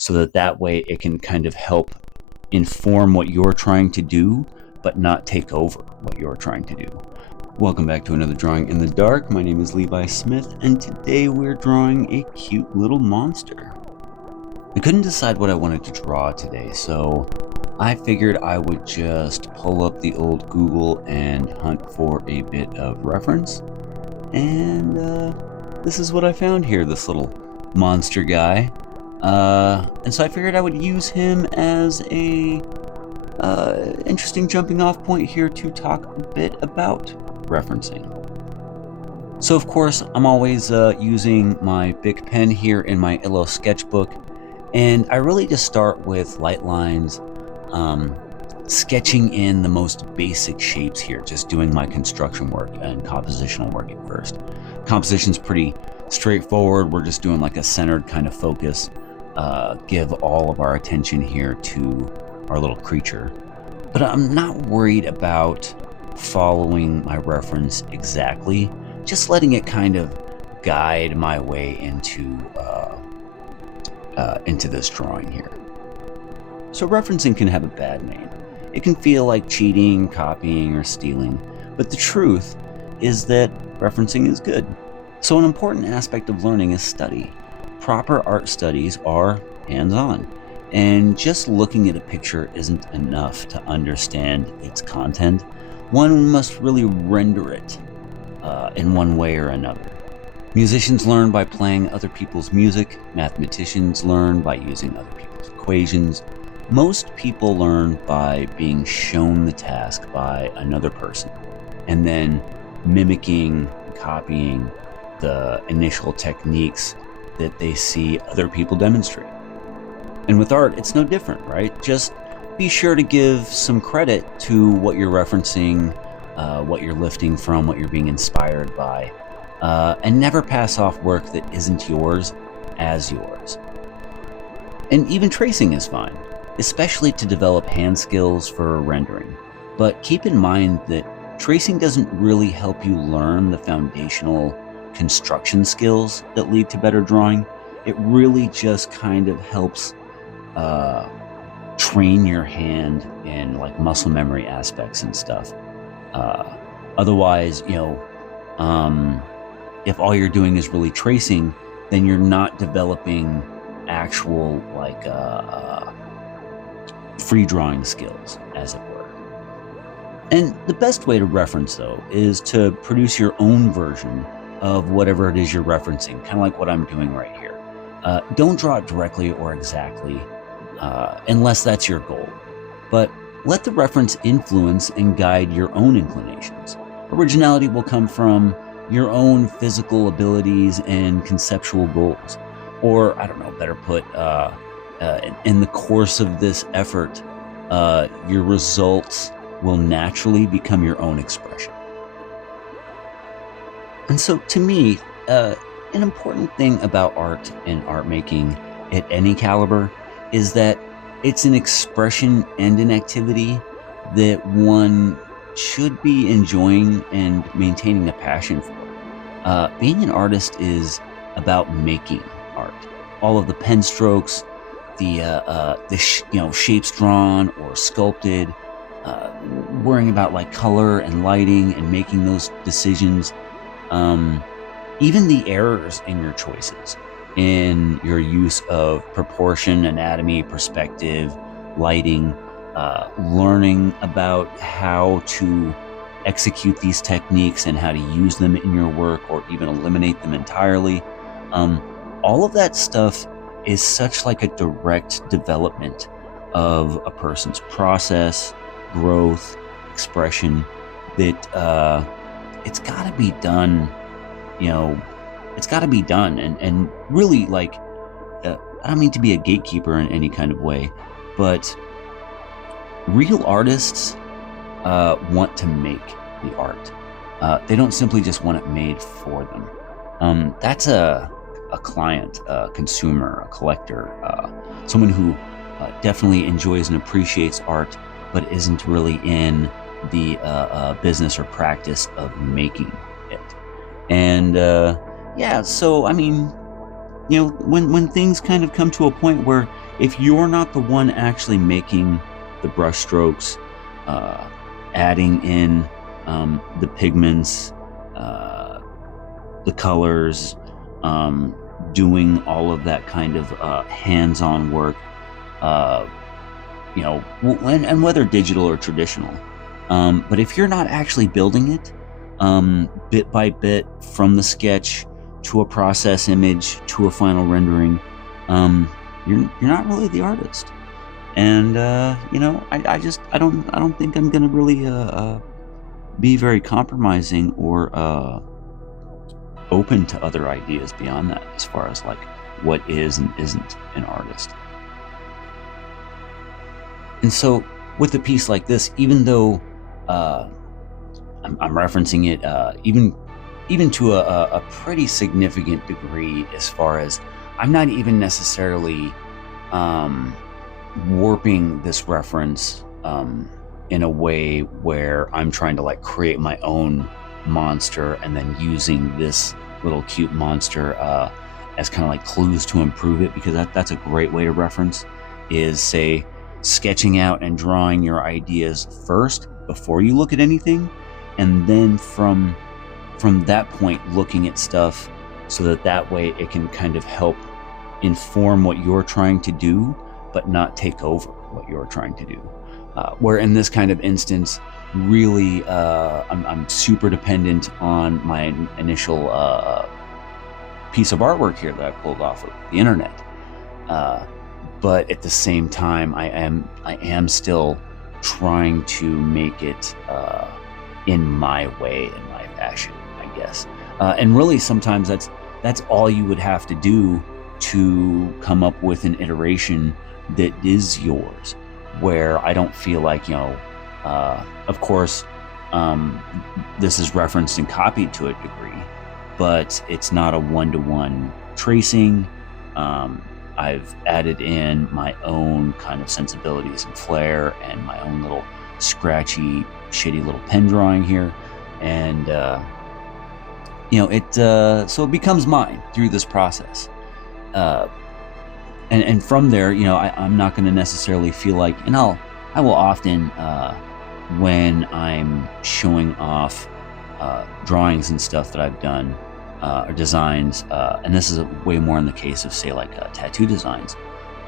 so that way it can kind of help inform what you're trying to do, but not take over what you're trying to do. Welcome back to another Drawing in the Dark. My name is Levi Smith, and today we're drawing a cute little monster. I couldn't decide what I wanted to draw today, so I figured I would just pull up the old Google and hunt for a bit of reference. And this is what I found here, this little monster guy. And so I figured I would use him as a interesting jumping off point here to talk a bit about referencing. So of course, I'm always using my Bic pen here in my Illo sketchbook, and I really just start with light lines, sketching in the most basic shapes here, just doing my construction work and compositional work at first. Composition's pretty straightforward. We're just doing like a centered kind of focus, give all of our attention here to our little creature. But I'm not worried about following my reference exactly, just letting it kind of guide my way into this drawing here. So referencing can have a bad name. It can feel like cheating, copying, or stealing, but the truth is that referencing is good. So an important aspect of learning is study. Proper art studies are hands-on, and just looking at a picture isn't enough to understand its content. One must really render it in one way or another. Musicians learn by playing other people's music. Mathematicians learn by using other people's equations. Most people learn by being shown the task by another person and then mimicking, copying the initial techniques that they see other people demonstrate. And with art, it's no different, right? Just be sure to give some credit to what you're referencing, what you're lifting from, what you're being inspired by, and never pass off work that isn't yours as yours. And even tracing is fine, especially to develop hand skills for rendering. But keep in mind that tracing doesn't really help you learn the foundational construction skills that lead to better drawing. It really just kind of helps train your hand in like muscle memory aspects and stuff. Otherwise, if all you're doing is really tracing, then you're not developing actual like free drawing skills, as it were. And the best way to reference, though, is to produce your own version of whatever it is you're referencing, kind of like what I'm doing right here. Don't draw it directly or exactly, unless that's your goal. But let the reference influence and guide your own inclinations. Originality will come from your own physical abilities and conceptual goals. Or, I don't know, better put, in the course of this effort, your results will naturally become your own expression. And so, to me, an important thing about art and art making at any caliber is that it's an expression and an activity that one should be enjoying and maintaining a passion for. Being an artist is about making art. All of the pen strokes, the shapes drawn or sculpted, worrying about like color and lighting and making those decisions. Even the errors in your choices, in your use of proportion, anatomy, perspective, lighting, learning about how to execute these techniques and how to use them in your work or even eliminate them entirely. All of that stuff is such like a direct development of a person's process, growth, expression, that it's got to be done. It's got to be done. And really, like, I don't mean to be a gatekeeper in any kind of way, but real artists want to make the art. They don't simply just want it made for them. That's a client, a consumer, a collector, someone who definitely enjoys and appreciates art, but isn't really in the business or practice of making it. And so I mean, when things kind of come to a point where if you're not the one actually making the brush strokes, adding in the pigments, the colors, doing all of that kind of hands-on work, and whether digital or traditional. But if you're not actually building it bit by bit from the sketch to a process image to a final rendering, you're not really the artist. And I don't think I'm gonna really be very compromising or open to other ideas beyond that, as far as like what is and isn't an artist. And so with a piece like this, even though I'm referencing it even to a pretty significant degree, as far as I'm not even necessarily warping this reference in a way where I'm trying to like create my own monster and then using this little cute monster as kind of like clues to improve it, because that's a great way to reference, is say sketching out and drawing your ideas first before you look at anything, and then from that point looking at stuff, so that way it can kind of help inform what you're trying to do, but not take over what you're trying to do. Where in this kind of instance, really, I'm super dependent on my initial piece of artwork here that I pulled off of the internet. But at the same time, I am still trying to make it in my way, in my fashion, I guess. And really, sometimes that's all you would have to do to come up with an iteration that is yours, where I don't feel like, of course, this is referenced and copied to a degree, but it's not a one-to-one tracing. I've added in my own kind of sensibilities and flair and my own little scratchy, shitty little pen drawing here. And, so it becomes mine through this process. And from there, I'm not going to necessarily feel like, and I will often, when I'm showing off drawings and stuff that I've done, or designs, and this is way more in the case of, say, like tattoo designs,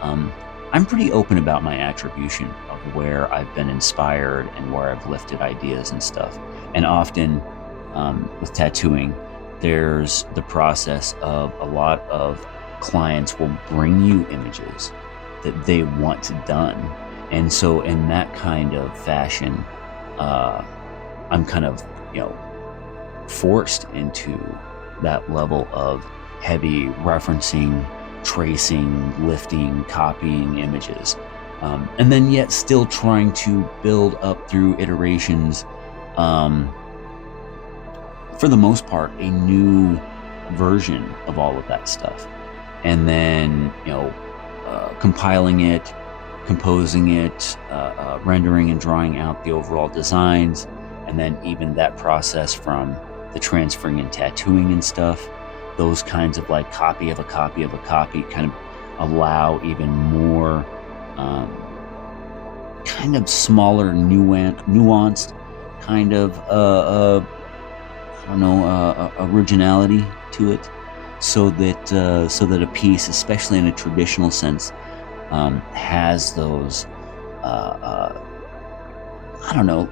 I'm pretty open about my attribution of where I've been inspired and where I've lifted ideas and stuff. And often with tattooing, there's the process of a lot of clients will bring you images that they want done. And so in that kind of fashion, I'm kind of, forced into that level of heavy referencing, tracing, lifting, copying images, and then yet still trying to build up through iterations, for the most part, a new version of all of that stuff. And then, compiling it, composing it, rendering and drawing out the overall designs, and then even that process from the transferring and tattooing and stuff, those kinds of like copy of a copy of a copy kind of allow even more kind of smaller, nuanced kind of originality to it, so that a piece, especially in a traditional sense, has those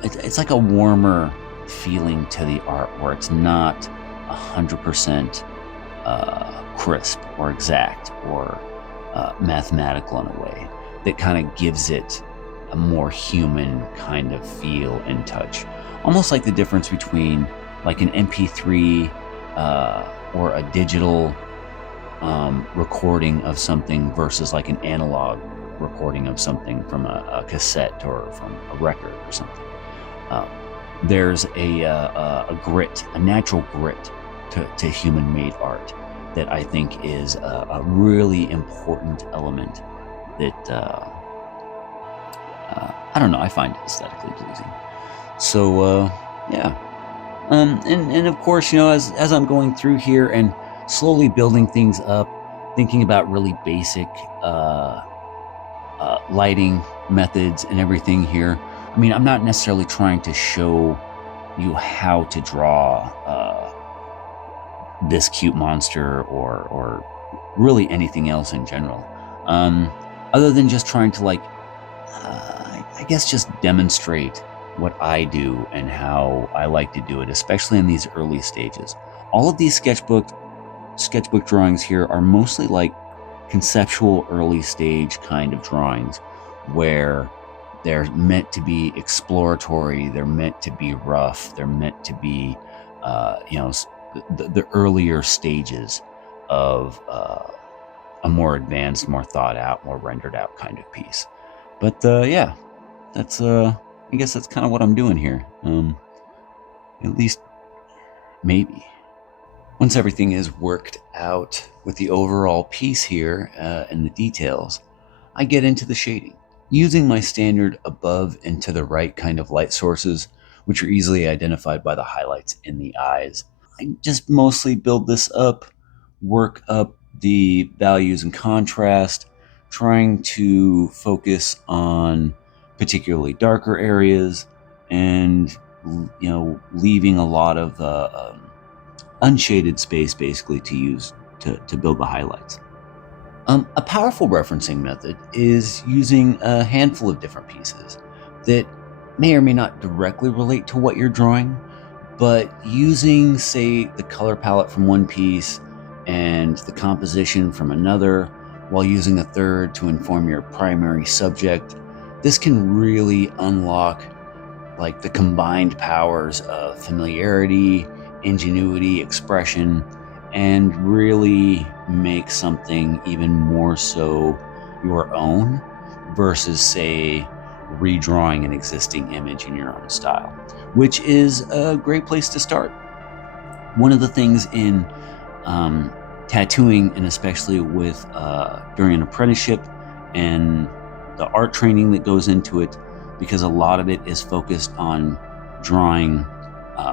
it's like a warmer feeling to the art, where it's not 100% crisp or exact or mathematical in a way that kind of gives it a more human kind of feel and touch, almost like the difference between like an MP3 or a digital recording of something versus like an analog recording of something from a cassette or from a record or something. There's a grit, a natural grit to human-made art that I think is a really important element that I find aesthetically pleasing. So yeah. And of course, as I'm going through here and slowly building things up, thinking about really basic lighting methods and everything here. I mean, I'm not necessarily trying to show you how to draw this cute monster or really anything else in general, other than just trying to I guess just demonstrate what I do and how I like to do it, especially in these early stages. All of these sketchbook drawings here are mostly like conceptual early stage kind of drawings where they're meant to be exploratory, they're meant to be rough, they're meant to be the earlier stages of a more advanced, more thought out, more rendered out kind of piece. But yeah, that's I guess that's kind of what I'm doing here. At least maybe. Once everything is worked out with the overall piece here and the details, I get into the shading. Using my standard above and to the right kind of light sources, which are easily identified by the highlights in the eyes. I just mostly build this up, work up the values and contrast, trying to focus on particularly darker areas and, leaving a lot of unshaded space basically to use to build the highlights. A powerful referencing method is using a handful of different pieces that may or may not directly relate to what you're drawing, but using, say, the color palette from one piece and the composition from another, while using a third to inform your primary subject, this can really unlock like the combined powers of familiarity, ingenuity, expression, and really make something even more so your own versus, say, redrawing an existing image in your own style, which is a great place to start. One of the things in tattooing, and especially with during an apprenticeship and the art training that goes into it, because a lot of it is focused on drawing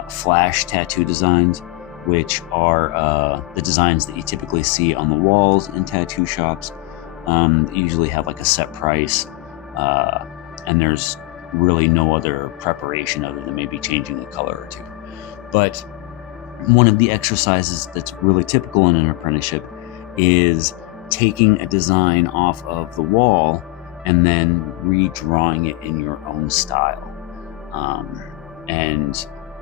flash tattoo designs, which are the designs that you typically see on the walls in tattoo shops. Usually have like a set price, and there's really no other preparation other than maybe changing a color or two. But one of the exercises that's really typical in an apprenticeship is taking a design off of the wall and then redrawing it in your own style,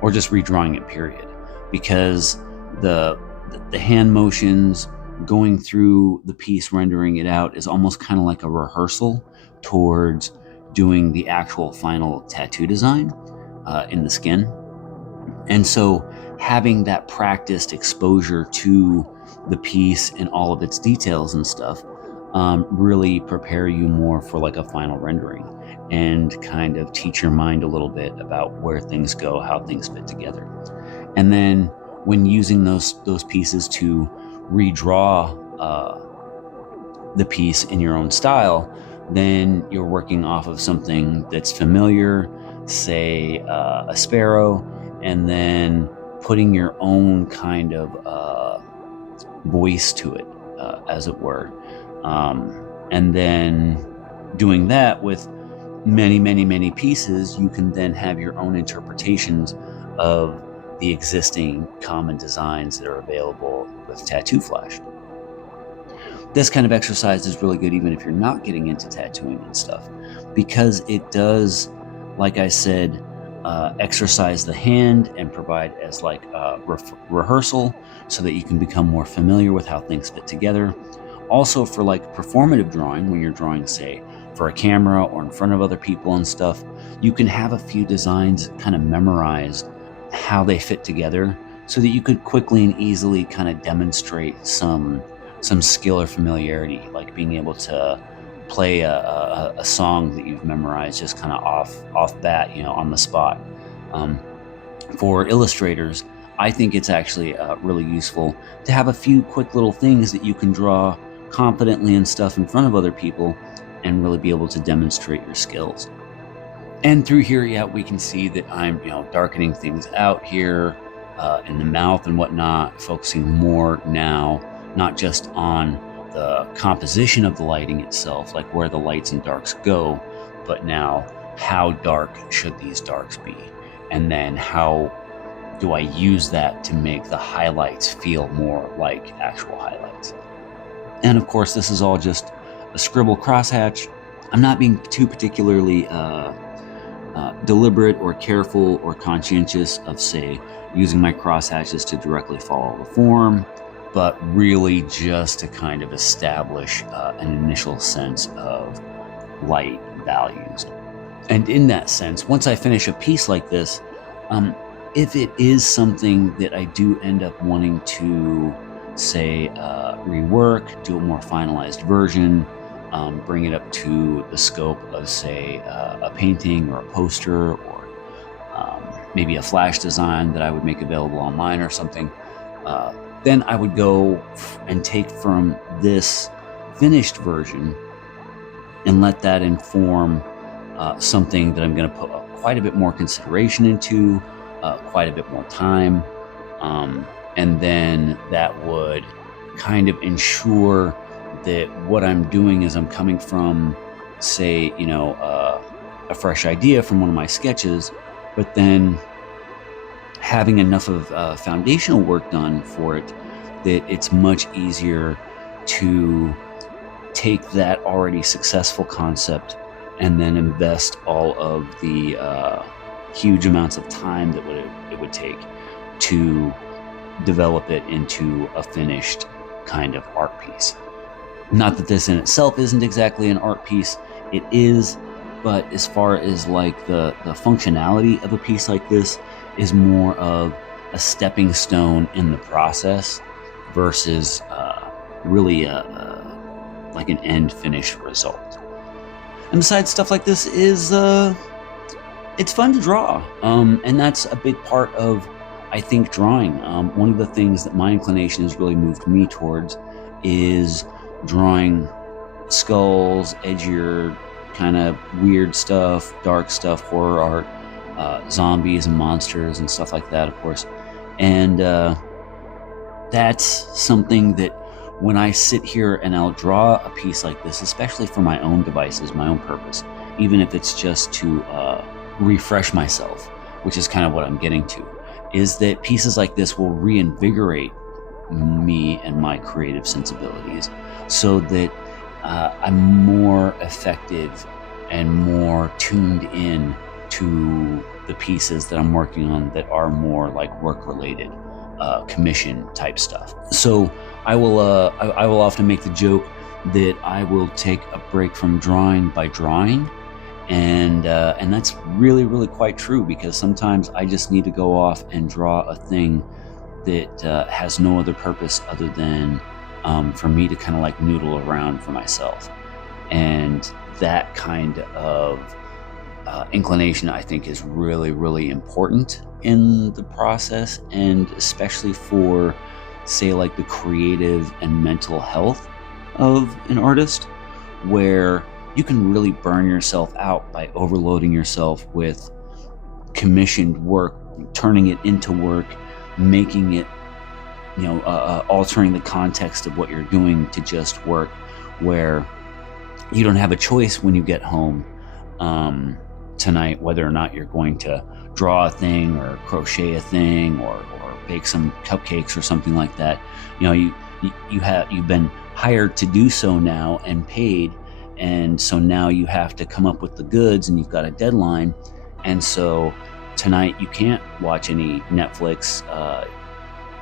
or just redrawing it, period. Because the hand motions going through the piece, rendering it out, is almost kind of like a rehearsal towards doing the actual final tattoo design in the skin. And so having that practiced exposure to the piece and all of its details and stuff really prepare you more for like a final rendering and kind of teach your mind a little bit about where things go, how things fit together. And then when using those pieces to redraw the piece in your own style, then you're working off of something that's familiar, say a sparrow, and then putting your own kind of voice to it, as it were. And then doing that with many, many, many pieces, you can then have your own interpretations of the existing common designs that are available with Tattoo Flash. This kind of exercise is really good even if you're not getting into tattooing and stuff, because it does, like I said, exercise the hand and provide as like a rehearsal so that you can become more familiar with how things fit together. Also for like performative drawing, when you're drawing, say, for a camera or in front of other people and stuff, you can have a few designs kind of memorized how they fit together so that you could quickly and easily kind of demonstrate some skill or familiarity, like being able to play a song that you've memorized just kind of off bat, on the spot. For illustrators, I think it's actually really useful to have a few quick little things that you can draw confidently and stuff in front of other people and really be able to demonstrate your skills. And through here, yeah, we can see that I'm, darkening things out here in the mouth and whatnot, focusing more now, not just on the composition of the lighting itself, like where the lights and darks go, but now how dark should these darks be? And then how do I use that to make the highlights feel more like actual highlights? And of course, this is all just a scribble crosshatch. I'm not being too particularly deliberate or careful or conscientious of, say, using my crosshatches to directly follow the form, but really just to kind of establish an initial sense of light values. And in that sense, once I finish a piece like this, if it is something that I do end up wanting to, say, rework, do a more finalized version, bring it up to the scope of, say, a painting or a poster, or maybe a flash design that I would make available online or something, then I would go and take from this finished version and let that inform something that I'm going to put quite a bit more consideration into, quite a bit more time, and then that would kind of ensure that what I'm doing is I'm coming from, say, a fresh idea from one of my sketches, but then having enough of foundational work done for it that it's much easier to take that already successful concept and then invest all of the huge amounts of time that it would take to develop it into a finished kind of art piece. Not that this in itself isn't exactly an art piece, it is, but as far as like the functionality of a piece like this is more of a stepping stone in the process versus really like an end finished result. And besides, stuff like this is it's fun to draw, and that's a big part of, I think, drawing. One of the things that my inclination has really moved me towards is drawing skulls, edgier, kind of weird stuff, dark stuff, horror art, zombies and monsters and stuff like that, of course. And that's something that when I sit here and I'll draw a piece like this, especially for my own devices, my own purpose, even if it's just to refresh myself, which is kind of what I'm getting to, is that pieces like this will reinvigorate me and my creative sensibilities so that I'm more effective and more tuned in to the pieces that I'm working on that are more like work-related, commission type stuff. So I will often make the joke that I will take a break from drawing by drawing, and that's really, really quite true, because sometimes I just need to go off and draw a thing that has no other purpose other than for me to kind of like noodle around for myself. And that kind of inclination, I think, is really, really important in the process, and especially for, say, like the creative and mental health of an artist, where you can really burn yourself out by overloading yourself with commissioned work, turning it into work, making it, altering the context of what you're doing to just work, where you don't have a choice when you get home tonight whether or not you're going to draw a thing or crochet a thing or bake some cupcakes or something like that. You've been hired to do so now and paid, and so now you have to come up with the goods, and you've got a deadline, and so tonight you can't watch any Netflix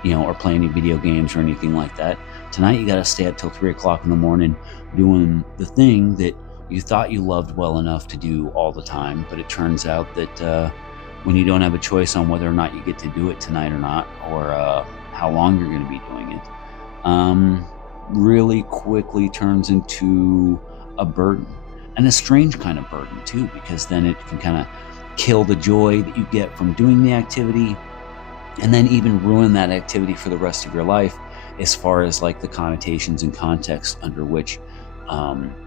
or play any video games or anything like that. Tonight you got to stay up till 3 o'clock in the morning doing the thing that you thought you loved well enough to do all the time, but it turns out that when you don't have a choice on whether or not you get to do it tonight or not, or how long you're going to be doing it, really quickly turns into a burden, and a strange kind of burden too, because then it can kind of kill the joy that you get from doing the activity, and then even ruin that activity for the rest of your life, as far as like the connotations and context under which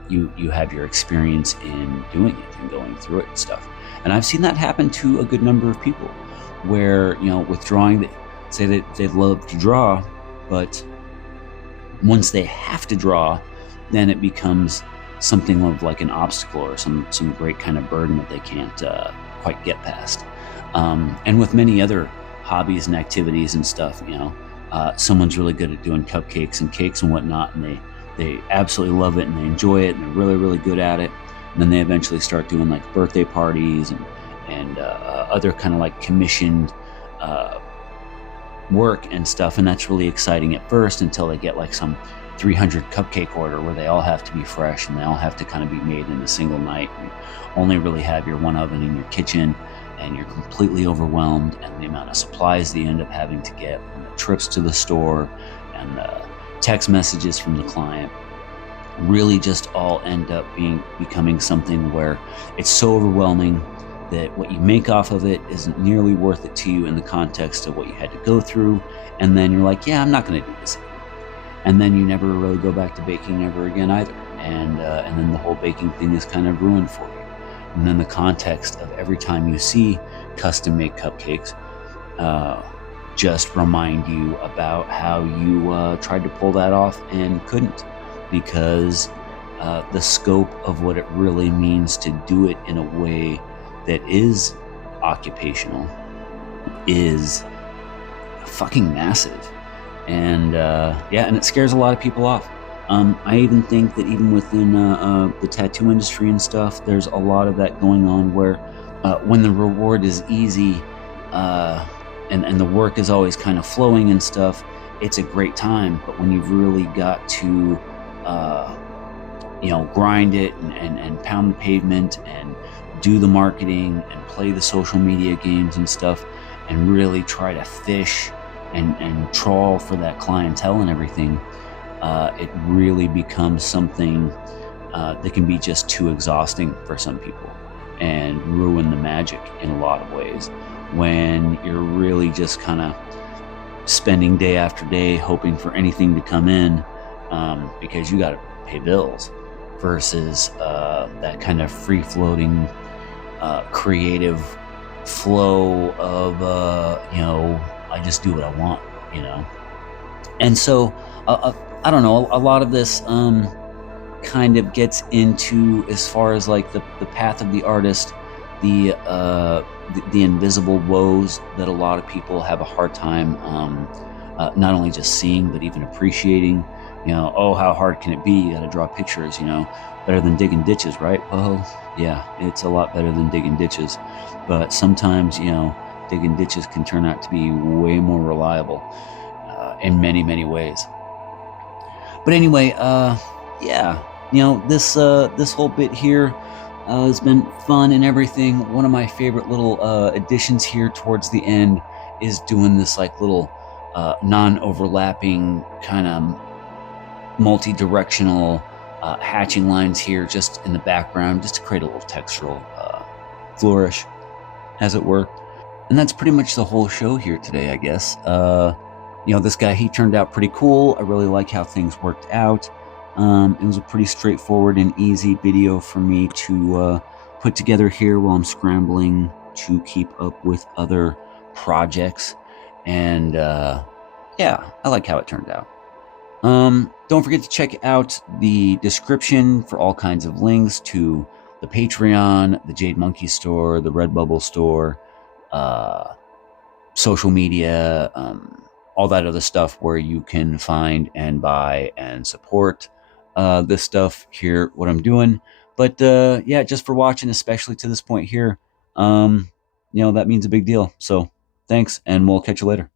you have your experience in doing it and going through it and stuff. And I've seen that happen to a good number of people, where with drawing, that say that they love to draw, but Once they have to draw, then it becomes something of like an obstacle or some great kind of burden that they can't quite get past. And with many other hobbies and activities and stuff, someone's really good at doing cupcakes and cakes and whatnot, and they absolutely love it and they enjoy it and they're really, really good at it. And then they eventually start doing like birthday parties and other kind of like commissioned work and stuff. And that's really exciting at first until they get like some 300 cupcake order where they all have to be fresh and they all have to kind of be made in a single night. And only really have your one oven in your kitchen, and you're completely overwhelmed, and the amount of supplies that you end up having to get, and the trips to the store, and the text messages from the client really just all end up becoming something where it's so overwhelming that what you make off of it isn't nearly worth it to you in the context of what you had to go through. And then you're like, yeah, I'm not going to do this anymore. And then you never really go back to baking ever again either. And then the whole baking thing is kind of ruined for you. And then the context of every time you see custom-made cupcakes just remind you about how you tried to pull that off and couldn't, because the scope of what it really means to do it in a way that is occupational is fucking massive. And and it scares a lot of people off. I even think that even within the tattoo industry and stuff, there's a lot of that going on where when the reward is easy and the work is always kind of flowing and stuff, it's a great time. But when you've really got to grind it and pound the pavement and do the marketing and play the social media games and stuff and really try to fish and trawl for that clientele and everything, it really becomes something that can be just too exhausting for some people and ruin the magic in a lot of ways, when you're really just kind of spending day after day hoping for anything to come in because you got to pay bills, versus that kind of free-floating creative flow of I just do what I want, and so I don't know, a lot of this kind of gets into, as far as like the path of the artist, the invisible woes that a lot of people have a hard time not only just seeing but even appreciating. Oh, how hard can it be? You got to draw pictures, better than digging ditches, right? Well, yeah, it's a lot better than digging ditches, but sometimes digging ditches can turn out to be way more reliable in many, many ways. But anyway, this whole bit here has been fun and everything. One of my favorite little additions here towards the end is doing this like little non-overlapping kind of multi-directional hatching lines here just in the background, just to create a little textural flourish, as it were. And that's pretty much the whole show here today, I guess. This guy, he turned out pretty cool. I really like how things worked out. It was a pretty straightforward and easy video for me to put together here while I'm scrambling to keep up with other projects. And I like how it turned out. Don't forget to check out the description for all kinds of links to the Patreon, the Jade Monkey store, the Redbubble store, social media, all that other stuff where you can find and buy and support this stuff here, what I'm doing. But just for watching, especially to this point here, that means a big deal. So thanks, and we'll catch you later.